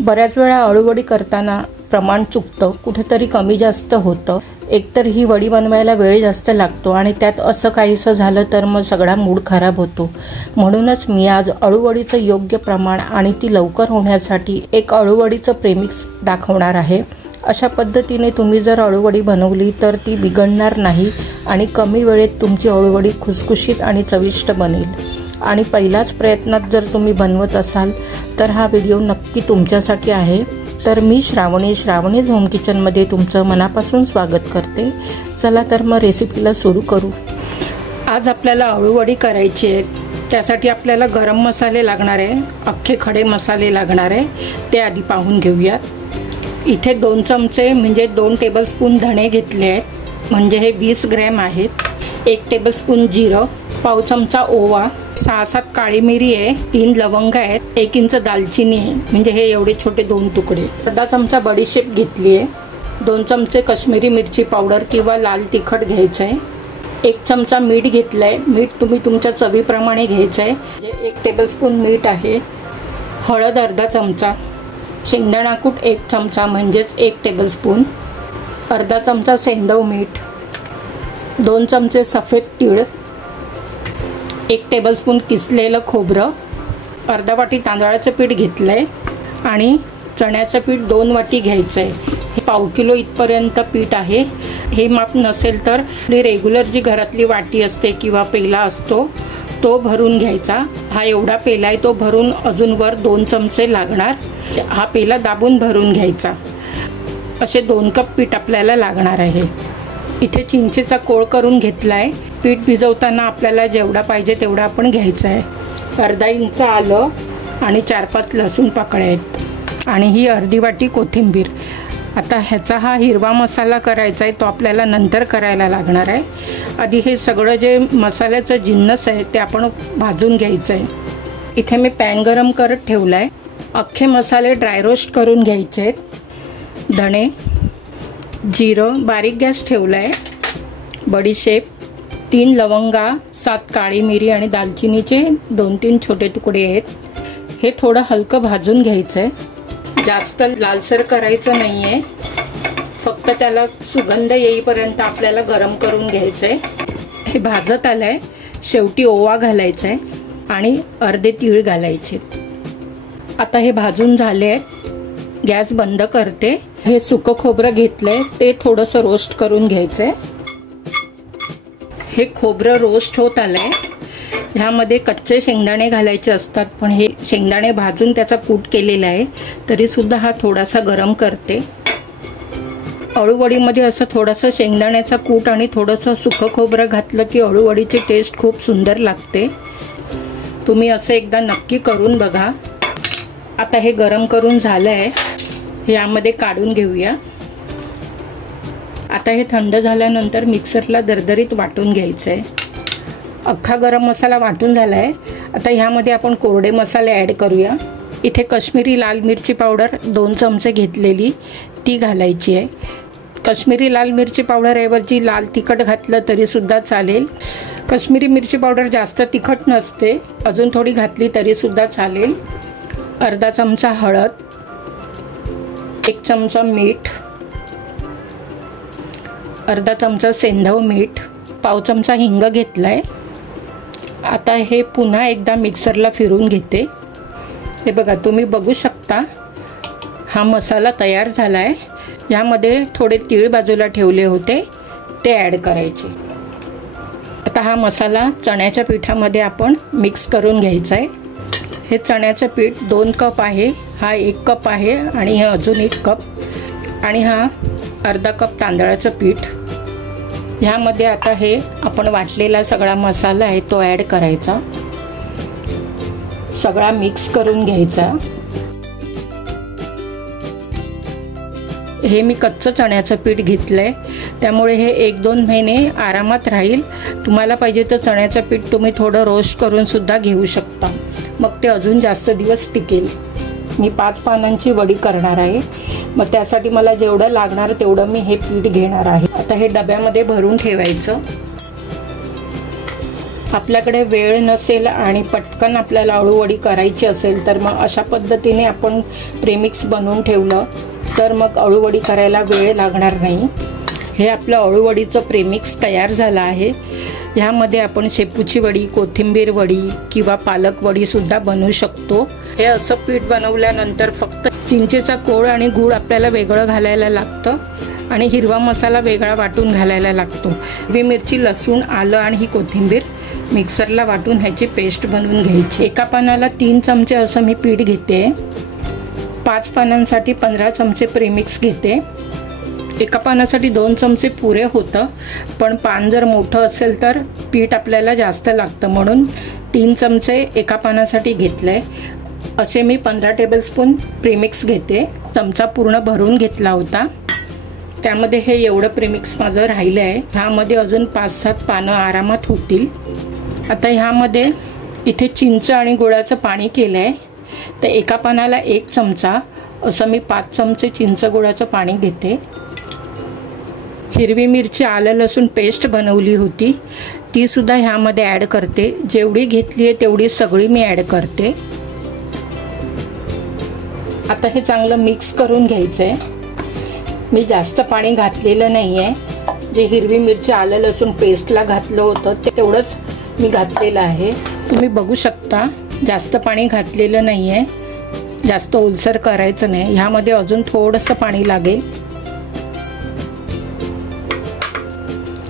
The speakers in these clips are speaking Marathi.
बऱ्याच वेळा अळूवडी करताना प्रमाण चुकतं, कुठेतरी कमी जास्त होतं. एकतर ही वडी बनवायला वेळ जास्त लागतो आणि त्यात असं काहीसं झालं तर मग सगळा मूड खराब होतो. म्हणूनच मी आज अळूवडीचं योग्य प्रमाण आणि ती लवकर होण्यासाठी एक अळूवडीचं प्रेमिक्स दाखवणार आहे. अशा पद्धतीने तुम्ही जर अळूवडी बनवली तर ती बिघडणार नाही आणि कमी वेळेत तुमची अळूवडी खुसखुशीत आणि चविष्ट बनेल. आणि पहिल्याच प्रयत्नात जर तुम्ही बनवत असाल तर हा व्हिडिओ नक्की तुमच्यासाठी आहे. तर मी श्रावणीज होम किचनमध्ये तुमचं मनापासून स्वागत करते. चला तर मग रेसिपीला सुरू करू. आज आपल्याला अळूवडी करायची आहे. त्यासाठी आपल्याला गरम मसाले लागणार आहे, अख्खे खडे मसाले लागणार आहे. ते आधी पाहून घेऊयात. इथे 2 चमचे म्हणजे 2 टेबलस्पून धणे घेतले आहेत, म्हणजे हे 20 ग्रॅम आहेत. 1 टेबलस्पून जिरं, पाव चमचा ओवा, 6-7 काळी मिरी आहे, 3 लवंग आहेत, 1 इंच दालचिनी आहे, म्हणजे हे एवढे छोटे 2 तुकडे. अर्धा चमचा बडीशेप घेतली आहे. 2 चमचे काश्मीरी मिरची पावडर किंवा लाल तिखट घ्यायचं आहे. 1 चमचा मीठ घेतलं आहे. मीठ तुम्ही तुमच्या चवीप्रमाणे घ्यायचं आहे. 1 टेबलस्पून मीठ आहे. हळद अर्धा चमचा, शेंगदाणा कूट 1 चमचा म्हणजेच 1 टेबलस्पून, अर्धा चमचा सेंधव मीठ, 2 चमचे सफेद तीळ, 1 टेबलस्पून किसलेलं खोबरं, अर्धा वाटी तांदळाचं पीठ घेतलं आहे आणि चण्याचं पीठ 2 वाटी घ्यायचं आहे. हे पाव किलो इथपर्यंत पीठ आहे. हे माप नसेल तर रेग्युलर जी घरातली वाटी असते किंवा पेला असतो तो भरून घ्यायचा. हा एवढा पेला आहे तो भरून अजून वर 2 चमचे लागणार. हा पेला दाबून भरून घ्यायचा. असे 2 कप पीठ आपल्याला लागणार आहे. इथे चिंचेचा कोळ करून घेतला आहे. पीठ भिजवताना आपल्याला जेवढा पाहिजे तेवढा आपण घ्यायचा आहे. अर्धा इंच आलं आणि 4-5 लसूण पाकळ्या आहेत आणि ही अर्धी वाटी कोथिंबीर. आता ह्याचा हा हिरवा मसाला करायचा आहे, तो आपल्याला नंतर करायला लागणार आहे. आधी हे सगळं जे मसाल्याचं जिन्नस आहे ते आपण भाजून घ्यायचं आहे. इथे मी पॅन गरम करत ठेवला आहे. अख्खे मसाले ड्राय रोस्ट करून घ्यायचे आहेत. धणे, जिरं बारीक गॅस ठेवला आहे, बडीशेप, 3 लवंगा, 7 काळी मिरी आणि दालचिनीचे 2-3 छोटे तुकडे आहेत. हे थोडं हलकं भाजून घ्यायचं आहे. जास्त लालसर करायचं नाही आहे, फक्त त्याला सुगंध येईपर्यंत आपल्याला गरम करून घ्यायचं आहे. हे भाजत आलं आहे. शेवटी ओवा घालायचा आहे आणि अर्धे तीळ घालायचे. आता हे भाजून झाले आहेत. गॅस बंद करते. हे सुकं खोबरं घेतलं आहे ते थोडंसं रोस्ट करून घ्यायचं आहे. हे खोबरं रोस्ट होत आलं आहे. ह्यामध्ये कच्चे शेंगदाणे घालायचे असतात, पण हे शेंगदाणे भाजून त्याचा कूट केलेला आहे, तरीसुद्धा हा थोडासा गरम करते. अळूवडीमध्ये असं थोडंसं शेंगदाण्याचा कूट आणि थोडंसं सुकं खोबरं घातलं की अळूवडीची टेस्ट खूप सुंदर लागते. तुम्ही असं एकदा नक्की करून बघा. आता हे गरम करून झालं आहे. हे यामध्ये काढून घेऊया. आता हे थंड झाल्यानंतर मिक्सरला दरदरीत वाटून घ्यायचं आहे. अख्खा गरम मसाला वाटून झाला आहे. आता ह्यामध्ये आपण कोरडे मसाले ॲड करूया. इथे काश्मीरी लाल मिरची पावडर 2 चमचे घेतलेली ती घालायची आहे. काश्मीरी लाल मिरची पावडरऐवजी लाल तिखट घातलं तरीसुद्धा चालेल. काश्मीरी मिरची पावडर जास्त तिखट नसते, अजून थोडी घातली तरीसुद्धा चालेल. अर्धा चमचा हळद, 1 चमचा मीठ, अर्धा चमचा सेंधव मीठ, पाव चमचा हिंग घेतला आहे. आता हे पुन्हा एकदा मिक्सरला फिरून घेते. हे बघा, तुम्ही बघू शकता हा मसाला तयार झाला आहे. यामध्ये थोडे तीळ बाजूला ठेवले होते ते ॲड करायचे. आता हा मसाला चण्याच्या पिठामध्ये आपण मिक्स करून घ्यायचा आहे. हे चण्याचं पीठ 2 कप आहे, हा 1 कप आहे आणि हे अजून 1 कप आणि हा अर्धा कप तांदळाचं पीठ. ह्यामध्ये आता हे आपण वाटलेला सगळा मसाला आहे तो ॲड करायचा. सगळा मिक्स करून घ्यायचा. हे मी कच्चं चण्याचं पीठ घेतलं आहे, त्यामुळे हे 1-2 महिने आरामात राहील. तुम्हाला पाहिजे तर चण्याचं पीठ तुम्ही थोडं रोस्ट करून सुद्धा घेऊ शकता, मग ते अजून जास्त दिवस टिकेल. मी 5 पानांची वडी करणार आहे, मग त्यासाठी मला जेवढं लागणार तेवढं मी हे पीठ घेणार आहे. आता हे डब्यामध्ये भरून ठेवायचं. आपल्याकडे वेळ नसेल आणि पटकन आपल्याला अळूवडी करायची असेल तर मग अशा पद्धतीने आपण प्रेमिक्स बनवून ठेवलं तर मग अळूवडी करायला वेळ लागणार नाही। हे आपलं अळूवडीचं प्रेमिक्स तयार झालं आहे। ह्यामध्ये आपण शेपूची वडी, कोथिंबीर वडी किंवा पालक वडी सुद्धा बनवू शकतो। हे असं पीठ बनवल्यानंतर फक्त चिंचेचा कोळ आणि गूळ आपल्याला वेगळं घालायला लागतं आणि हिरवा मसाला वेगळा वाटून घालायला लागतो। हिरवी मिरची, लसूण, आलं आणि ही कोथिंबीर मिक्सरला वाटून ह्याची पेस्ट बनवून घ्यायची। एका पानाला 3 चमचे असं मी पीठ घेते। 5 पानांसाठी 15 चमचे प्रेमिक्स घेते। एका पानासाठी 2 चमचे पुरे होतं, पण पान जर मोठं असेल तर पीठ आपल्याला जास्त लागतं, म्हणून 3 चमचे एका पानासाठी घेतलंय। असे मी 15 टेबलस्पून प्रेमिक्स घेते। चमचा पूर्ण भरून घेतला होता, त्यामध्ये हे एवढं प्रेमिक्स माझं राहिलं आहे। ह्यामध्ये अजून 5-7 पानं आरामात होतील। आता ह्यामध्ये इथे चिंच आणि गुळाचं पाणी केलं आहे, तर एका पानाला 1 चमचा असं मी 5 चमचे चिंच गुळाचं पाणी घेते। हिरवी मिरची, आलं, लसूण पेस्ट बनवली होती ती सुद्धा ह्यामध्ये ॲड करते। जेवढी घेतली आहे तेवढी सगळी मी ॲड करते। आता हे चांगलं मिक्स करून घ्यायचं आहे। मी जास्त पाणी घातलेलं नाही आहे। जे हिरवी मिरची, आलं, लसूण पेस्टला घातलं होतं ते तेवढंच मी घातलेलं आहे। तुम्ही बघू शकता जास्त पाणी घातलेलं नाही आहे, जास्त ओलसर करायचं नाही। ह्यामध्ये अजून थोडंसं पाणी लागेल।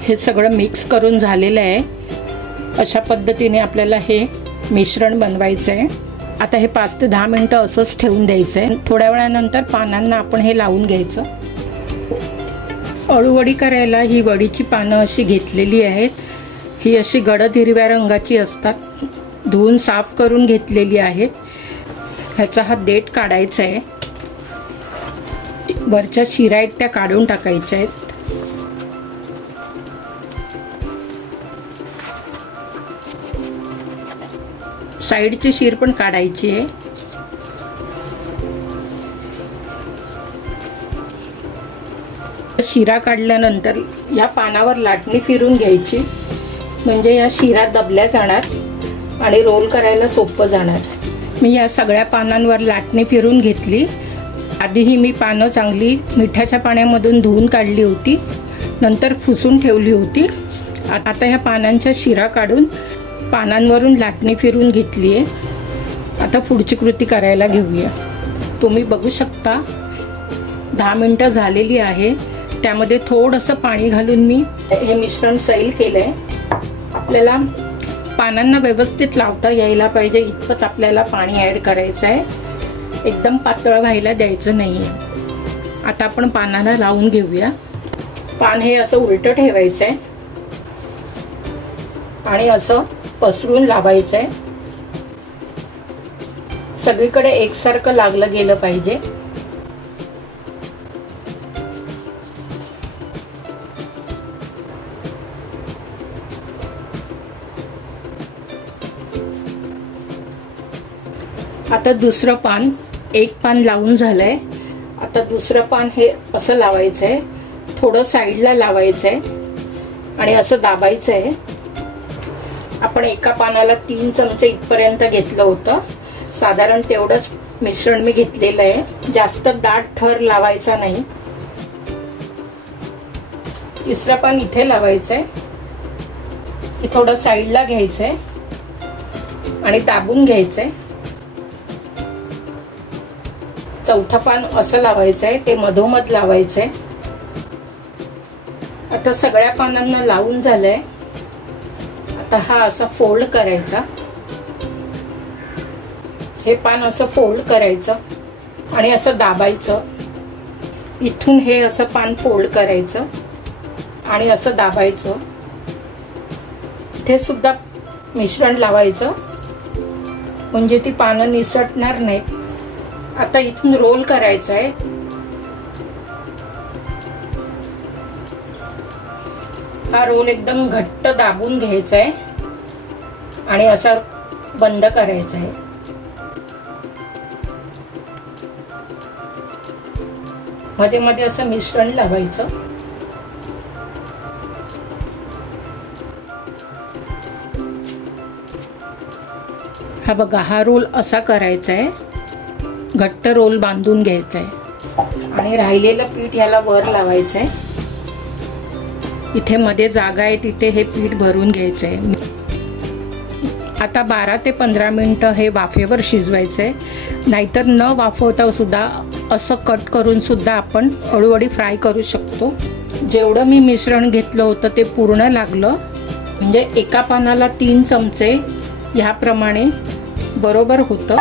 हे सगळं मिक्स करून झालेलं आहे। अशा पद्धतीने आपल्याला हे मिश्रण बनवायचं आहे। आता हे 5 ते 10 मिनिटं असंच ठेवून द्यायचं आहे। थोड्या वेळानंतर पानांना आपण हे लावून घ्यायचं। अळूवडी करायला ही वडीची पानं अशी घेतलेली आहेत। ही अशी गडद हिरव्या रंगाची असतात। धुवून साफ करून घेतलेली आहेत। ह्याचा हा देठ काढायचा आहे। वरच्या शिरा आहेत त्या काढून टाकायच्या आहेत। साईडची शीर पण काढायची आहे। शिरा काढल्यानंतर या पानावर लाटणी फिरून घ्यायची, म्हणजे या शिरा दबल्या जाणार आणि रोल करायला सोपं जाणार। मी या सगळ्या पानांवर लाटणी फिरून घेतली। आधीही मी पानं चांगली मिठाच्या पाण्यामधून धुवून काढली होती, नंतर पुसून ठेवली होती। आता ह्या पानांच्या शिरा काढून पानांवरून लाटणी फिरून घेतली आहे। आता पुढची कृती करायला घेऊया। तुम्ही बघू शकता 10 मिनिटं झालेली आहे। त्यामध्ये थोडंसं पाणी घालून मी हे मिश्रण सैल केलंय। आपल्याला पानांना व्यवस्थित लावता यायला पाहिजे इतपत आपल्याला पाणी ॲड करायचं आहे। एकदम पातळ व्हायला द्यायचं नाहीये। आता आपण पानांना लावून घेऊया। पान हे असं उलटं ठेवायचं आहे आणि असं पसरून लावायचं आहे। सगळीकडे एकसारखं लागलं गेलं पाहिजे। आता दुसरं पान, एक पान लावून झालंय। आता दुसरं पान हे असं लावायचंय, थोडं साईडला लावायचंय आणि असं दाबायचंय। आपण एका पानाला 3 चमचे इथपर्यंत घेतलं होतं, साधारण तेवढंच मिश्रण मी घेतलेलं आहे। जास्त दाट थर लावायचा नाही। तिसरं पान इथे लावायचंय, थोडं साईडला घ्यायचंय आणि दाबून घ्यायचंय। चौथं पान असं लावायचंय, ते मधोमध लावायचंय। आता सगळ्या पानांना लावून झालंय। आता हा असा फोल्ड करायचा, हे पान असं फोल्ड करायचं आणि असं दाबायचं। इथून हे असं पान फोल्ड करायचं आणि असं दाबायचं। इथे सुद्धा मिश्रण लावायचं, म्हणजे ती पानं निसटणार नाहीत। आता इथून रोल करायचा आहे। हा रोल एकदम घट्ट दाबून घ्यायचा आहे आणि असा बंद करायचा आहे। मध्ये मध्ये असं मिश्रण लावायचं। हा बघा, हा रोल असा करायचा आहे, घट्ट रोल बांधून घ्यायचा आहे आणि राहिलेलं पीठ ह्याला वर लावायचं आहे. इथे मध्ये जागा आहे तिथे हे पीठ भरून घ्यायचं आहे. आता 12 ते 15 मिनिटं हे वाफेवर शिजवायचं आहे. नाहीतर न वाफवता सुद्धा असं कट करून सुद्धा आपण अळूवडी फ्राय करू शकतो. जेवढं मी मिश्रण घेतलं होतं ते पूर्ण लागलं, म्हणजे एका पानाला 3 चमचे ह्याप्रमाणे बरोबर होतं.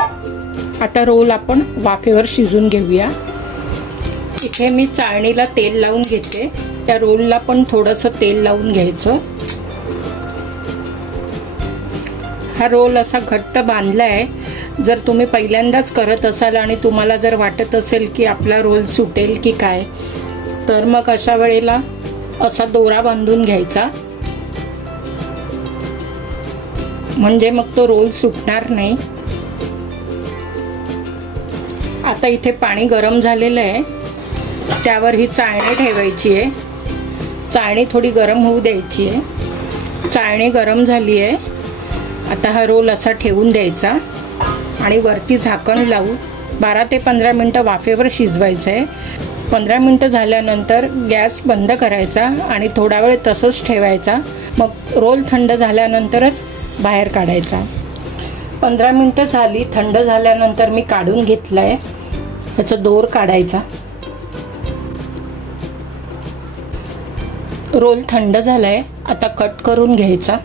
आता रोल आपण वाफेवर शिजून घेऊया. इथे मी चाळणीला तेल लावून घेते. त्या रोलला पण थोडंसं तेल लावून घ्यायचं. हा रोल असा घट्ट बांधला आहे. जर तुम्ही पहिल्यांदाच करत असाल आणि तुम्हाला जर वाटत असेल की आपला रोल सुटेल की काय, तर मग अशा वेळेला असा दोरा बांधून घ्यायचा, म्हणजे मग तो रोल सुटणार नाही. आता इथे पाणी गरम झालेलं आहे, त्यावर ही चाळणी ठेवायची आहे. चाळणी थोडी गरम होऊ द्यायची आहे. चाळणी गरम झाली आहे. आता हा रोल असा ठेवून द्यायचा आणि वरती झाकण लावून 12 ते 15 मिनिटं वाफेवर शिजवायचं आहे. 15 मिनिटं झाल्यानंतर गॅस बंद करायचा आणि थोडा वेळ तसंच ठेवायचा. मग रोल थंड झाल्यानंतरच बाहेर काढायचा. 15 मिनिटं झाली. थंड झाल्यानंतर मी काढून घेतलं आहे. ह्याचा दोर काढायचा. रोल थंड झाला आहे. आता कट करून घ्यायचा.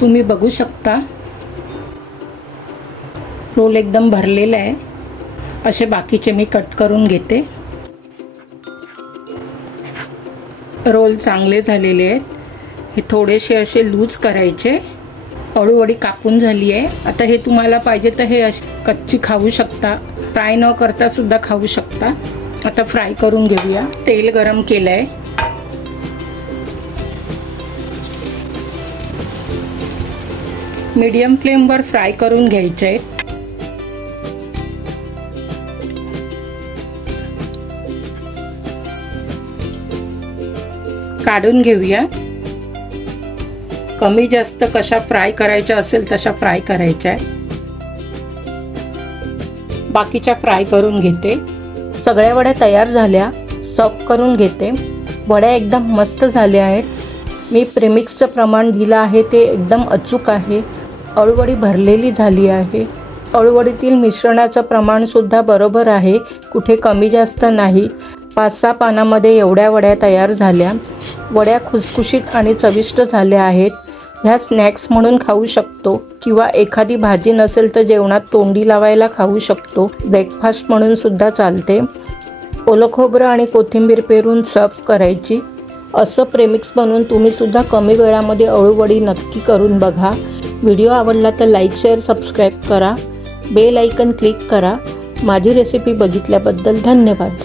तुम्ही बघू शकता रोल एकदम भरलेला आहे. असे बाकीचे मी कट करून घेते. रोल चांगले झालेले आहेत. हे थोडेसे असे लूज करायचे. अळूवडी कापून झाली आहे. आता हे तुम्हाला पाहिजे तर हे अशी कच्ची खाऊ शकता, फ्राय न करता सुद्धा खाऊ शकता. आता फ्राय करून घेऊया. तेल गरम केलं आहे. मीडियम फ्लेमवर फ्राय करून घ्यायचे आहेत. काढून घेऊया. कमी जास्त कशा फ्राय करायच्या असेल तशा फ्राय करायच्या आहे. बाकीच्या फ्राय करून घेते. सगळ्या वड्या तयार झाल्या. सर्व करून घेते. वड्या एकदम मस्त झाल्या आहेत. मी प्रेमिक्सचं प्रमाण दिलं आहे ते एकदम अचूक आहे. अळूवडी भरलेली झाली आहे. अळूवडीतील मिश्रणाचं प्रमाण सुद्धा बरोबर आहे, कुठे कमी जास्त नाही. 5-6 पानामध्ये एवढ्या वड्या तयार झाल्या. वड्या खुसखुशीत आणि चविष्ट झाल्या आहेत. ह्या स्नॅक्स म्हणून खाऊ शकतो किंवा एखादी भाजी नसेल तर जेवणात तोंडी लावायला खाऊ शकतो. ब्रेकफास्ट म्हणून सुद्धा चालते. ओलं खोबरं आणि कोथिंबीर पेरून सर्व करायची. असं प्रेमिक्स बनवून तुम्ही सुद्धा कमी वेळामध्ये अळूवडी नक्की करून बघा. व्हिडिओ आवडला तर लाईक, शेअर, सबस्क्राईब करा. बेल आयकन क्लिक करा. माझी रेसिपी बघितल्याबद्दल धन्यवाद.